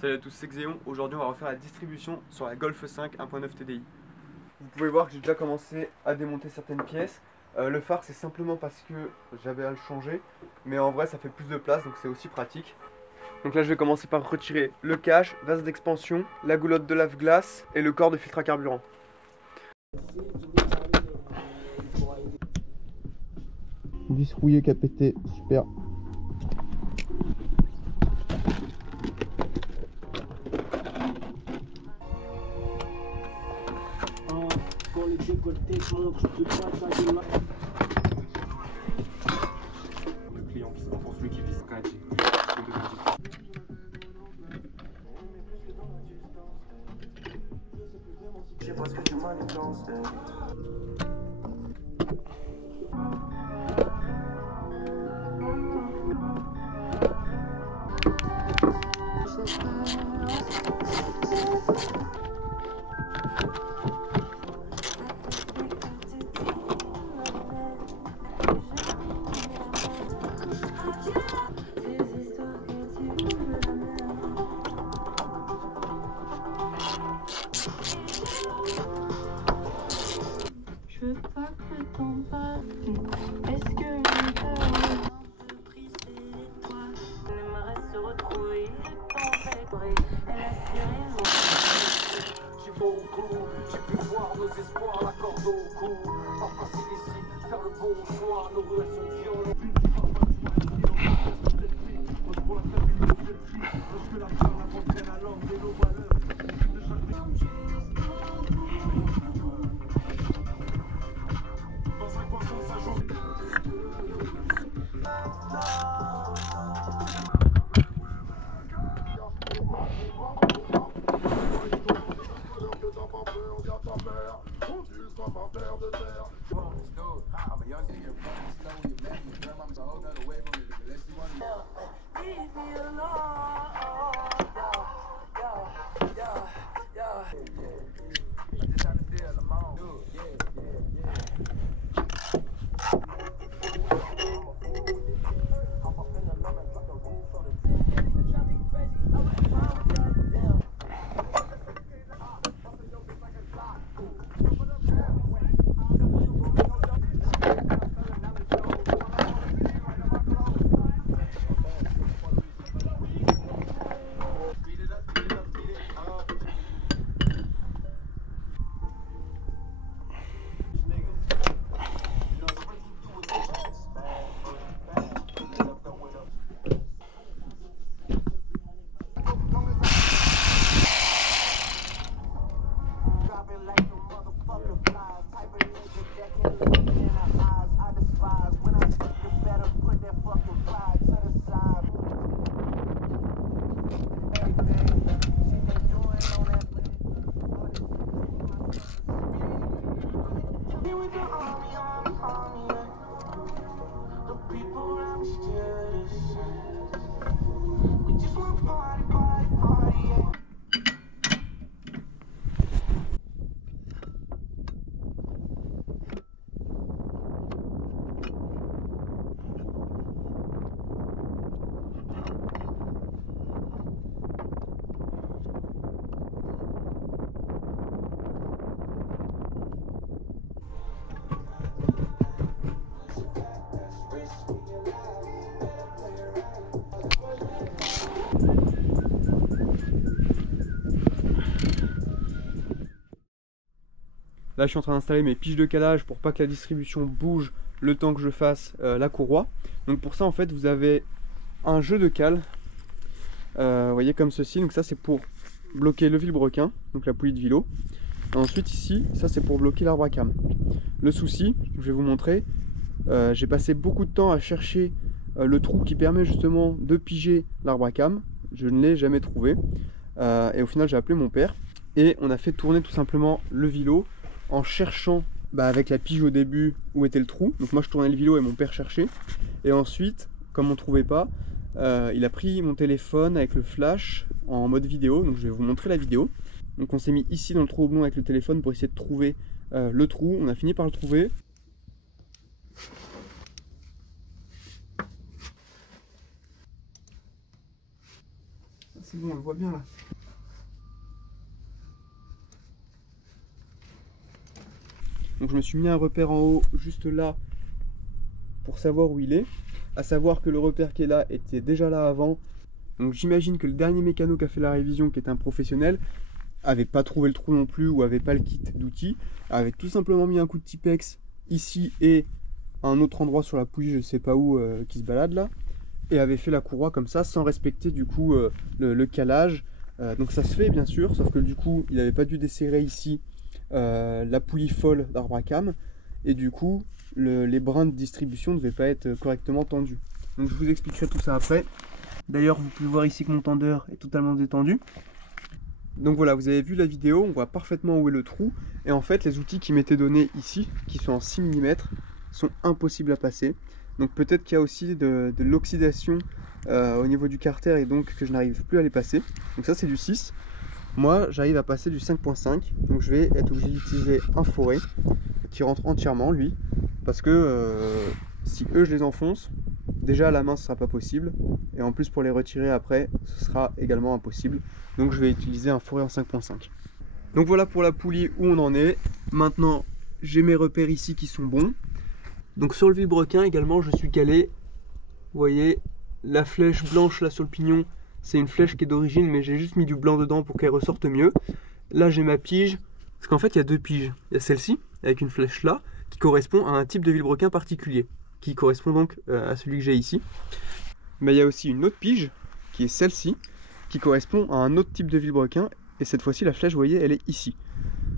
Salut à tous, c'est Xéon. Aujourd'hui on va refaire la distribution sur la Golf 5 1.9 TDI. Vous pouvez voir que j'ai déjà commencé à démonter certaines pièces. Le phare c'est simplement parce que j'avais à le changer, mais en vrai ça fait plus de place donc c'est aussi pratique. Donc là je vais commencer par retirer le cache, vase d'expansion, la goulotte de lave-glace et le corps de filtre à carburant. Vis rouillé qui a pété, super. Quand les décolletés montrent, je peux pas tailler là. Le client qui se pense lui qui vise 4G. Je sais pas ce que tu manigances. Je veux pas que le temps passe. Est-ce que mon cœur est un peu brisé? Toi, on aimerait se retrouver. Le temps fait briller. Elle a si raison. J'ai beau au cou, j'ai pu voir nos espoirs, la corde au cou. Pas facile ici, faire le bon choix, nos ruelles sont violentes. Là je suis en train d'installer mes piches de calage pour pas que la distribution bouge le temps que je fasse la courroie. Donc pour ça en fait vous avez un jeu de cale, vous voyez comme ceci. Donc ça c'est pour bloquer le vilebrequin, donc la poulie de vélo. Et ensuite ici, ça c'est pour bloquer l'arbre à cam. Le souci, je vais vous montrer, j'ai passé beaucoup de temps à chercher le trou qui permet justement de piger l'arbre à cam. Je ne l'ai jamais trouvé. Et au final j'ai appelé mon père et on a fait tourner tout simplement le vélo en cherchant avec la pige au début où était le trou. Donc moi je tournais le vélo et mon père cherchait. Et ensuite, comme on ne trouvait pas, il a pris mon téléphone avec le flash en mode vidéo. Donc je vais vous montrer la vidéo. Donc on s'est mis ici dans le trou oblong avec le téléphone pour essayer de trouver le trou. On a fini par le trouver. C'est bon, on le voit bien là. Donc je me suis mis un repère en haut, juste là, pour savoir où il est. À savoir que le repère qui est là était déjà là avant. Donc j'imagine que le dernier mécano qui a fait la révision, qui est un professionnel, avait pas trouvé le trou non plus ou avait pas le kit d'outils, avait tout simplement mis un coup de Tipex ici et à un autre endroit sur la poulie, je sais pas où, qui se balade là, et avait fait la courroie comme ça sans respecter du coup le calage. Donc ça se fait bien sûr, sauf que du coup il n'avait pas dû desserrer ici la poulie folle d'arbre à cam, et du coup les brins de distribution ne devaient pas être correctement tendus. Donc je vous expliquerai tout ça après. D'ailleurs vous pouvez voir ici que mon tendeur est totalement détendu. Donc voilà, vous avez vu la vidéo, on voit parfaitement où est le trou, et en fait les outils qui m'étaient donnés ici, qui sont en 6 mm, sont impossibles à passer. Donc peut-être qu'il y a aussi de l'oxydation au niveau du carter et donc que je n'arrive plus à les passer. Donc ça c'est du 6. Moi j'arrive à passer du 5.5, donc je vais être obligé d'utiliser un forêt qui rentre entièrement lui, parce que si eux je les enfonce, déjà à la main ce sera pas possible, et en plus pour les retirer après ce sera également impossible. Donc je vais utiliser un forêt en 5.5. Donc voilà pour la poulie où on en est. Maintenant j'ai mes repères ici qui sont bons. Donc sur le vilebrequin également je suis calé. Vous voyez la flèche blanche là sur le pignon, c'est une flèche qui est d'origine, mais j'ai juste mis du blanc dedans pour qu'elle ressorte mieux. Là j'ai ma pige, parce qu'en fait il y a deux piges. Il y a celle-ci avec une flèche là qui correspond à un type de vilebrequin particulier, qui correspond donc à celui que j'ai ici. Mais il y a aussi une autre pige qui est celle-ci, qui correspond à un autre type de vilebrequin, et cette fois-ci la flèche, vous voyez, elle est ici.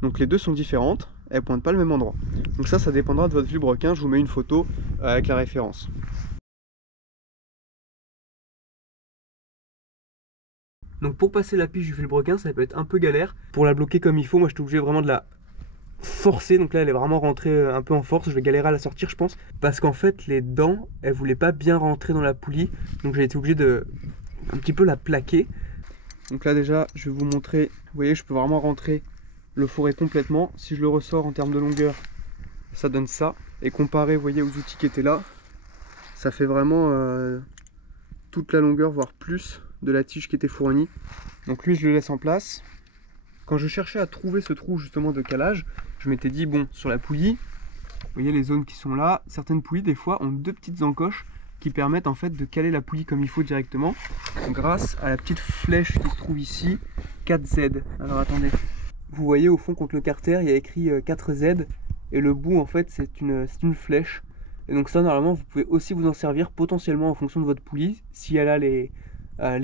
Donc les deux sont différentes, elles pointent pas le même endroit. Donc ça dépendra de votre vilebrequin, je vous mets une photo avec la référence. Donc pour passer la pige du vilebrequin, ça peut être un peu galère. Pour la bloquer comme il faut, moi je suis obligé vraiment de la forcer, donc là elle est vraiment rentrée un peu en force, je vais galérer à la sortir je pense, parce qu'en fait les dents, elles voulaient pas bien rentrer dans la poulie, donc j'ai été obligé de un petit peu la plaquer. Donc là déjà je vais vous montrer, vous voyez je peux vraiment rentrer le forêt complètement. Si je le ressors en termes de longueur, ça donne ça, et comparé vous voyez aux outils qui étaient là, ça fait vraiment toute la longueur voire plus de la tige qui était fournie. Donc lui je le laisse en place. Quand je cherchais à trouver ce trou justement de calage, je m'étais dit bon, sur la poulie, vous voyez les zones qui sont là, certaines poulies des fois ont deux petites encoches qui permettent en fait de caler la poulie comme il faut directement, grâce à la petite flèche qui se trouve ici, 4Z. Alors attendez, vous voyez au fond contre le carter il y a écrit 4Z, et le bout en fait c'est une flèche, et donc ça normalement vous pouvez aussi vous en servir potentiellement en fonction de votre poulie, si elle a les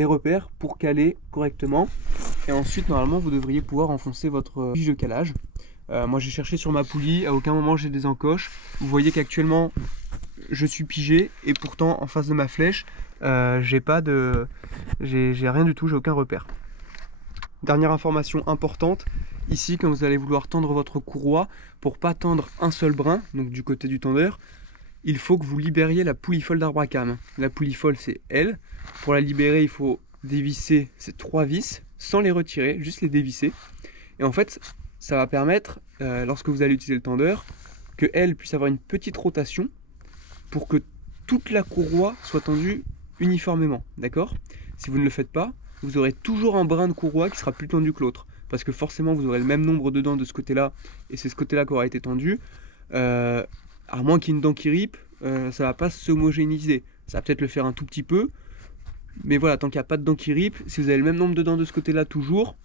repères pour caler correctement. Et ensuite normalement vous devriez pouvoir enfoncer votre pige de calage. Moi j'ai cherché sur ma poulie, à aucun moment j'ai des encoches. Vous voyez qu'actuellement je suis pigé, et pourtant en face de ma flèche j'ai rien du tout, j'ai aucun repère. Dernière information importante, ici quand vous allez vouloir tendre votre courroie, pour pas tendre un seul brin, donc du côté du tendeur, il faut que vous libériez la poulie folle d'arbre à cam. La poulie folle c'est elle. Pour la libérer il faut dévisser ces 3 vis sans les retirer, juste les dévisser. Et en fait ça va permettre, lorsque vous allez utiliser le tendeur, que elle puisse avoir une petite rotation pour que toute la courroie soit tendue uniformément, d'accord? Si vous ne le faites pas, vous aurez toujours un brin de courroie qui sera plus tendu que l'autre, parce que forcément vous aurez le même nombre de dents de ce côté là, et c'est ce côté là qui aura été tendu. À moins qu'il y ait une dent qui ripe, ça va pas s'homogénéiser. Ça va peut-être le faire un tout petit peu, mais voilà, tant qu'il n'y a pas de dent qui ripe, si vous avez le même nombre de dents de ce côté là toujours,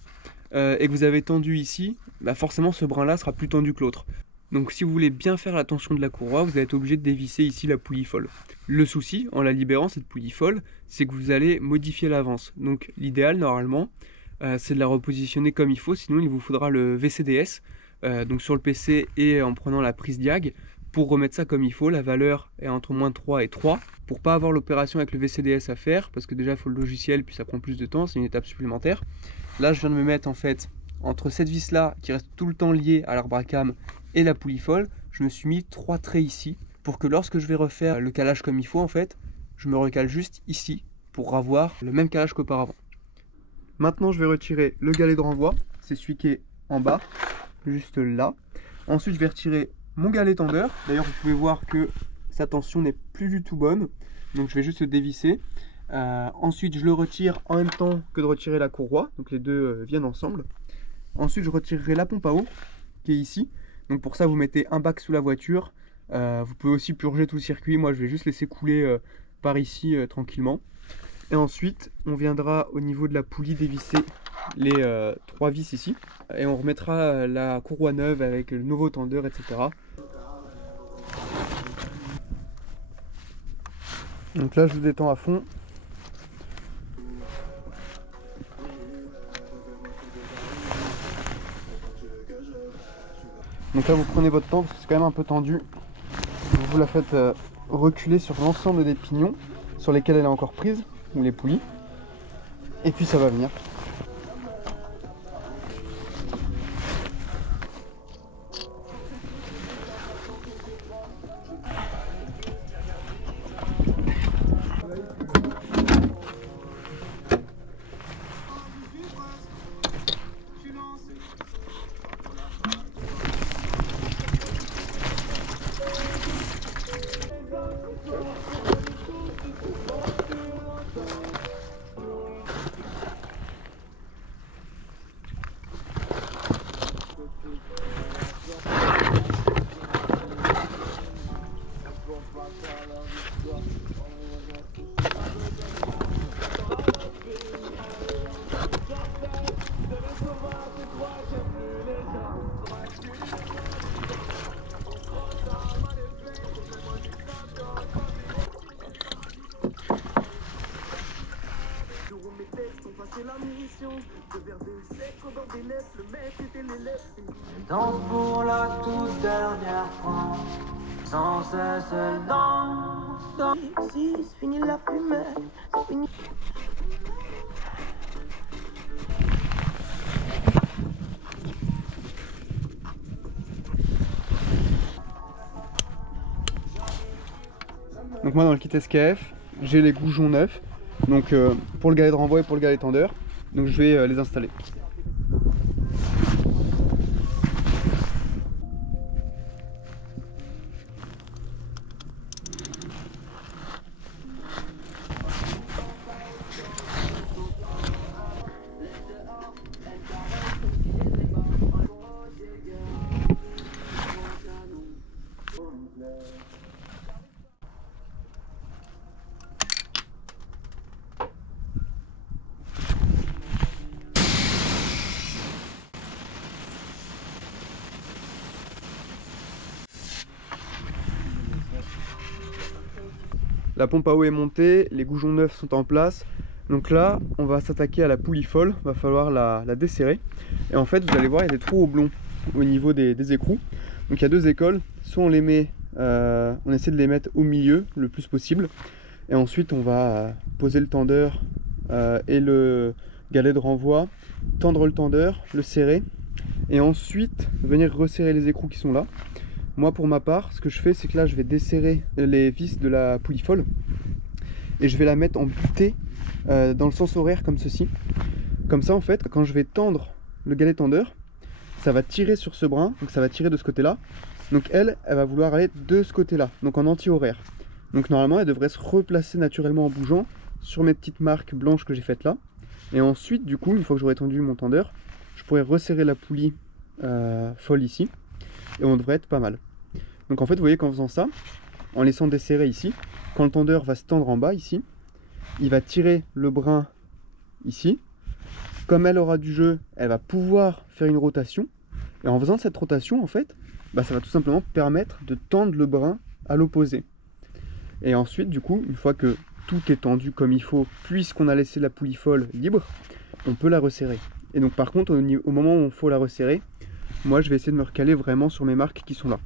et que vous avez tendu ici, bah forcément ce brin là sera plus tendu que l'autre. Donc si vous voulez bien faire la tension de la courroie, vous allez être obligé de dévisser ici la poulie folle. Le souci en la libérant, cette poulie folle, c'est que vous allez modifier l'avance. Donc l'idéal normalement, c'est de la repositionner comme il faut, sinon il vous faudra le VCDS, donc sur le PC et en prenant la prise diag, pour remettre ça comme il faut. La valeur est entre -3 et 3, pour pas avoir l'opération avec le VCDS à faire, parce que déjà il faut le logiciel, puis ça prend plus de temps, c'est une étape supplémentaire. Là je viens de me mettre en fait entre cette vis là qui reste tout le temps liée à l'arbre à cam et la poulie folle, je me suis mis 3 traits ici pour que lorsque je vais refaire le calage comme il faut en fait, je me recale juste ici pour avoir le même calage qu'auparavant. Maintenant je vais retirer le galet de renvoi, c'est celui qui est en bas, juste là. Ensuite je vais retirer mon galet tendeur. D'ailleurs vous pouvez voir que sa tension n'est plus du tout bonne. Donc je vais juste le dévisser. Ensuite je le retire en même temps que de retirer la courroie. Donc les deux viennent ensemble. Ensuite je retirerai la pompe à eau qui est ici. Donc pour ça vous mettez un bac sous la voiture. Vous pouvez aussi purger tout le circuit. Moi je vais juste laisser couler par ici tranquillement. Et ensuite on viendra au niveau de la poulie dévisser les 3 vis ici. Et on remettra la courroie neuve avec le nouveau tendeur, etc. Donc là je le détends à fond. Donc là vous prenez votre temps parce que c'est quand même un peu tendu. Vous la faites reculer sur l'ensemble des pignons sur lesquels elle est encore prise, ou les poulies. Et puis ça va venir. Danse pour la toute dernière fois, sans cesse elle danse. Si, c'est fini la fumée, c'est fini. Donc moi dans le kit SKF, j'ai les goujons neufs. Donc pour le galet de renvoi et pour le galet tendeur. Donc je vais les installer. La pompe à eau est montée, les goujons neufs sont en place. Donc là, on va s'attaquer à la poulie folle, il va falloir la desserrer. Et en fait, vous allez voir, il y a des trous oblongs au niveau des écrous. Donc il y a deux écoles, soit on les met, on essaie de les mettre au milieu le plus possible. Et ensuite, on va poser le tendeur et le galet de renvoi, tendre le tendeur, le serrer. Et ensuite, venir resserrer les écrous qui sont là. Moi pour ma part, ce que je fais, c'est que là je vais desserrer les vis de la poulie folle et je vais la mettre en butée dans le sens horaire comme ceci. Comme ça en fait, quand je vais tendre le galet tendeur, ça va tirer sur ce brin, donc ça va tirer de ce côté là. Donc elle va vouloir aller de ce côté là, donc en anti-horaire. Donc normalement elle devrait se replacer naturellement en bougeant sur mes petites marques blanches que j'ai faites là. Et ensuite du coup, une fois que j'aurai tendu mon tendeur, je pourrais resserrer la poulie folle ici. Et on devrait être pas mal. Donc en fait vous voyez qu'en faisant ça, en laissant desserrer ici, quand le tendeur va se tendre en bas ici, il va tirer le brin ici. Comme elle aura du jeu, elle va pouvoir faire une rotation. Et en faisant cette rotation en fait, ça va tout simplement permettre de tendre le brin à l'opposé. Et ensuite du coup, une fois que tout est tendu comme il faut, puisqu'on a laissé la poulie folle libre, on peut la resserrer. Et donc par contre au moment où il faut la resserrer, moi je vais essayer de me recaler vraiment sur mes marques qui sont là.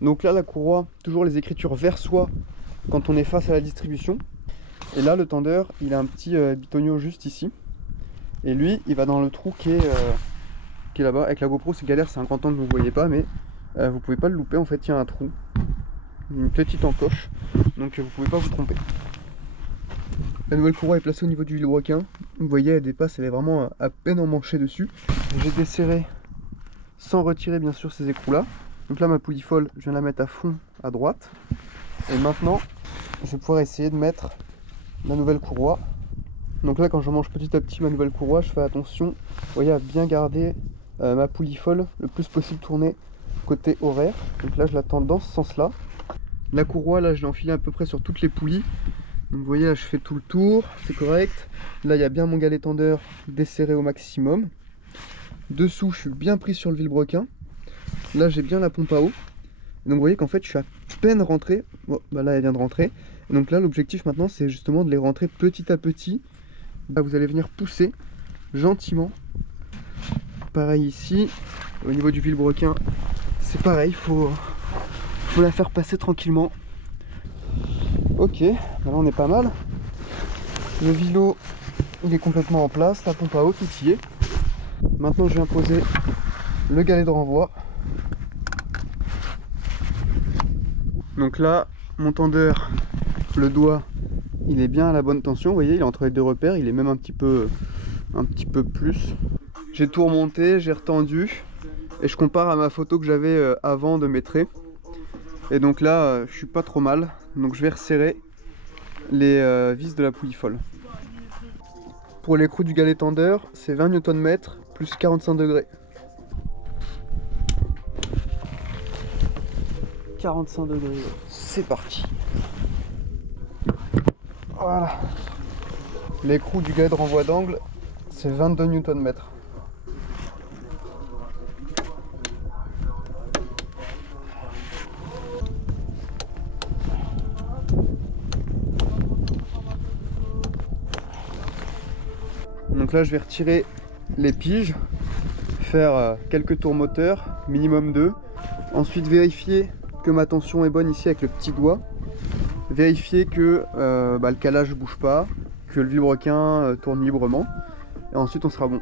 Donc là la courroie, toujours les écritures vers soi quand on est face à la distribution. Et là le tendeur, il a un petit bitonio juste ici. Et lui, il va dans le trou qui est là-bas. Avec la GoPro c'est galère, c'est un grand angle que vous ne voyez pas, mais vous pouvez pas le louper. En fait il y a un trou, une petite encoche, donc vous pouvez pas vous tromper. La nouvelle courroie est placée au niveau du vilebrequin. Vous voyez elle dépasse, elle est vraiment à peine emmanchée dessus. J'ai desserré sans retirer bien sûr ces écrous là. Donc là ma poulie folle, je viens la mettre à fond à droite. Et maintenant, je vais pouvoir essayer de mettre ma nouvelle courroie. Donc là, quand je mange petit à petit ma nouvelle courroie, je fais attention, vous voyez, à bien garder ma poulie folle le plus possible tournée côté horaire. Donc là, je la tends dans ce sens-là. La courroie, là, je l'ai enfilée à peu près sur toutes les poulies. Donc vous voyez, là, je fais tout le tour, c'est correct. Là, il y a bien mon galet tendeur desserré au maximum. Dessous, je suis bien pris sur le vilebrequin. Là, j'ai bien la pompe à eau. Donc vous voyez qu'en fait, je suis à peine rentré. Bon, bah là, elle vient de rentrer. Et donc là, l'objectif maintenant, c'est justement de les rentrer petit à petit. Là, vous allez venir pousser gentiment. Pareil ici, au niveau du vilebrequin, c'est pareil, faut la faire passer tranquillement. Ok, maintenant on est pas mal. Le vilo, il est complètement en place, la pompe à eau, tout y est. Maintenant, je viens poser le galet de renvoi. Donc là, mon tendeur, le doigt, il est bien à la bonne tension. Vous voyez, il est entre les deux repères, il est même un petit peu plus. J'ai tout remonté, j'ai retendu et je compare à ma photo que j'avais avant de mes traits. Et donc là, je suis pas trop mal. Donc je vais resserrer les vis de la poulie folle. Pour l'écrou du galet tendeur, c'est 20 Nm plus 45 degrés. 45 degrés, c'est parti. Voilà. L'écrou du galet de renvoi d'angle, c'est 22 Nm. Donc là, je vais retirer les piges, faire quelques tours moteurs, minimum 2. Ensuite, vérifier que ma tension est bonne ici avec le petit doigt. Vérifier que le calage ne bouge pas, que le vilebrequin tourne librement. Et ensuite, on sera bon.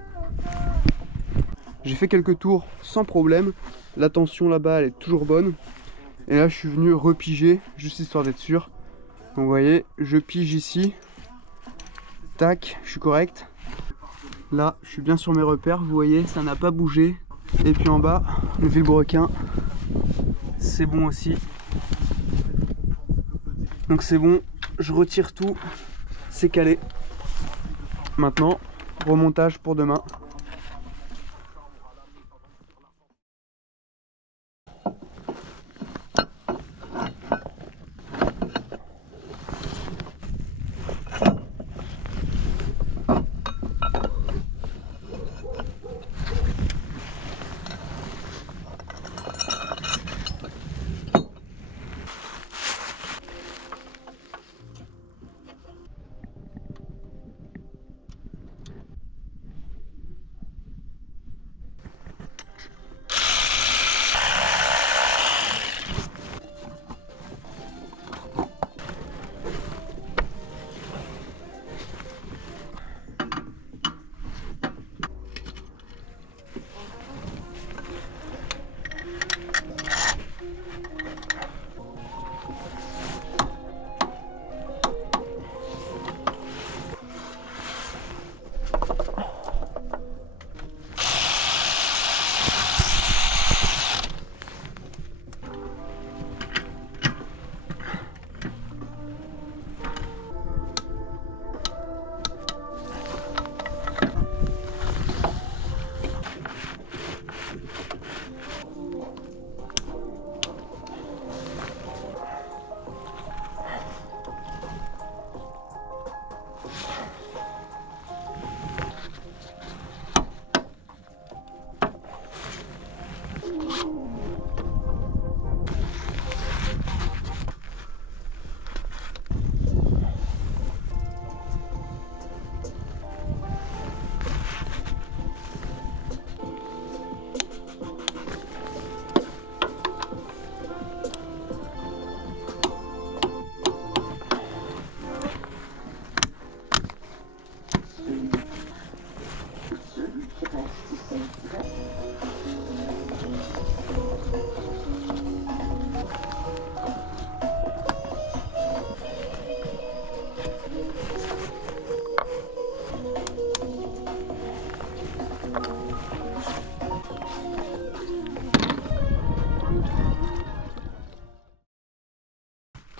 J'ai fait quelques tours sans problème. La tension là-bas, elle est toujours bonne. Et là, je suis venu repiger, juste histoire d'être sûr. Donc vous voyez, je pige ici. Tac, je suis correct. Là, je suis bien sur mes repères, vous voyez, ça n'a pas bougé. Et puis en bas, le vilebrequin, c'est bon aussi. Donc c'est bon, je retire tout, c'est calé. Maintenant, remontage pour demain.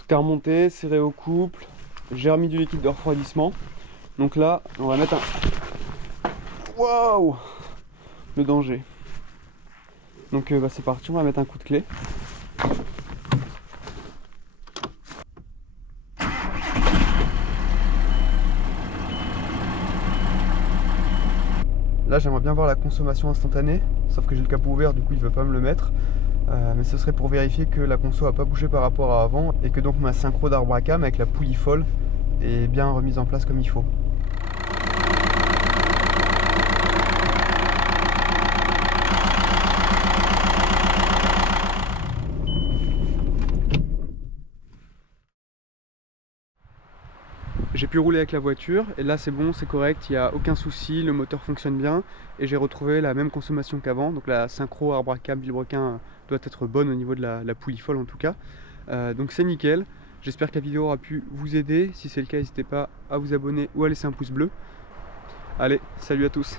Tout est remonté, serré au couple. J'ai remis du liquide de refroidissement. Donc là, on va mettre un... Waouh! Le danger. Donc c'est parti, on va mettre un coup de clé. Là j'aimerais bien voir la consommation instantanée, sauf que j'ai le capot ouvert, du coup il ne veut pas me le mettre. Mais ce serait pour vérifier que la conso n'a pas bougé par rapport à avant et que donc ma synchro d'arbre à cam avec la poulie folle est bien remise en place comme il faut. J'ai pu rouler avec la voiture et là c'est bon, c'est correct, il n'y a aucun souci, le moteur fonctionne bien et j'ai retrouvé la même consommation qu'avant. Donc la synchro arbre à cam vilebrequin doit être bonne au niveau de la poulie folle en tout cas. Donc c'est nickel. J'espère que la vidéo aura pu vous aider. Si c'est le cas, n'hésitez pas à vous abonner ou à laisser un pouce bleu. Allez, salut à tous!